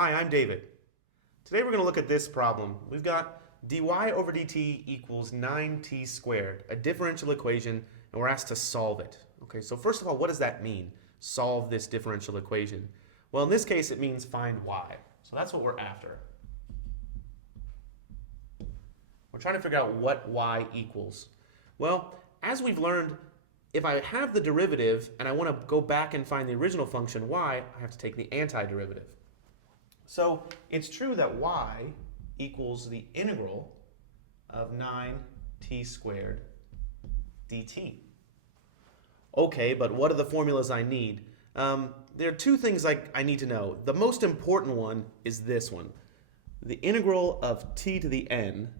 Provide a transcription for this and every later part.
Hi, I'm David. Today we're going to look at this problem. We've got dy over dt equals 9t squared, a differential equation, and we're asked to solve it. Okay, so first of all, what does that mean? Solve this differential equation. Well, in this case, it means find y. So that's what we're after. We're trying to figure out what y equals. Well, as we've learned, if I have the derivative and I want to go back and find the original function y, I have to take the antiderivative. So it's true that y equals the integral of 9t squared dt. Okay, but what are the formulas I need? There are two things I need to know. The most important one is this one. The integral of t to the n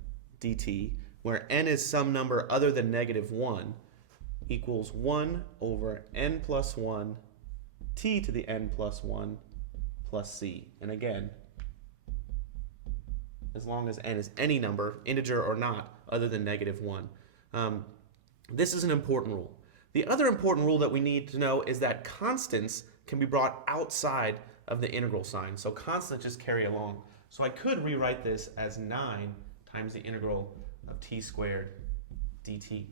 dt, where n is some number other than -1, equals 1 over n plus 1 t to the n plus 1 plus c. And again, as long as n is any number, integer or not, other than -1. This is an important rule. The other important rule that we need to know is that constants can be brought outside of the integral sign. So constants just carry along. So I could rewrite this as 9 times the integral of t squared dt.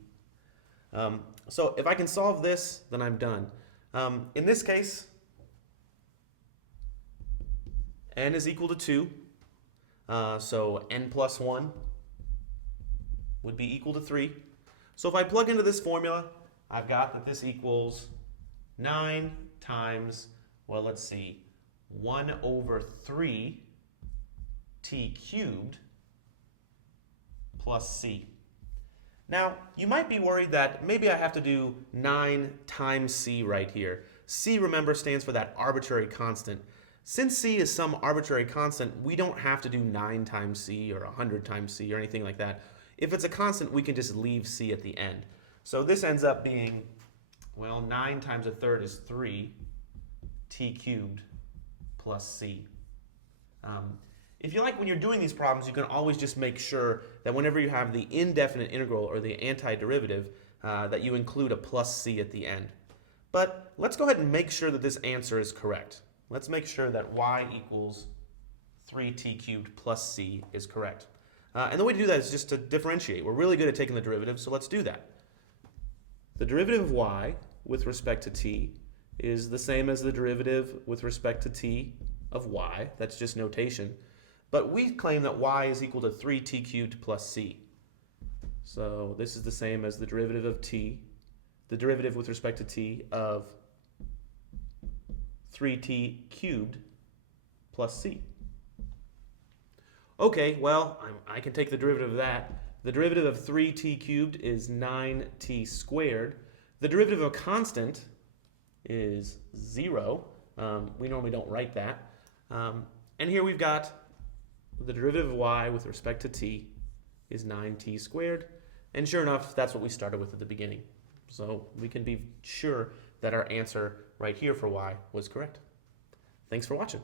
So if I can solve this, then I'm done. In this case, n is equal to 2. So n plus 1 would be equal to 3. So if I plug into this formula, I've got that this equals 9 times, well, let's see, 1 over 3 t cubed plus c. Now, you might be worried that maybe I have to do 9 times c right here. C, remember, stands for that arbitrary constant. Since c is some arbitrary constant, we don't have to do 9 times c or 100 times c or anything like that. If it's a constant, we can just leave c at the end. So this ends up being, well, 9 times a third is 3 t cubed plus c. If you like, when you're doing these problems, you can always just make sure that whenever you have the indefinite integral or the antiderivative, that you include a plus c at the end. But let's go ahead and make sure that this answer is correct. Let's make sure that y equals 3t cubed plus c is correct. And the way to do that is just to differentiate. We're really good at taking the derivative, so let's do that. The derivative of y with respect to t is the same as the derivative with respect to t of y. That's just notation. But we claim that y is equal to 3t cubed plus c. So this is the same as the derivative of t, the derivative with respect to t of 3t cubed plus c. Okay, well, I can take the derivative of that. The derivative of 3t cubed is 9t squared. The derivative of a constant is 0. We normally don't write that. And here we've got the derivative of y with respect to t is 9t squared. And sure enough, that's what we started with at the beginning. So we can be sure that our answer right here for y was correct. Thanks for watching.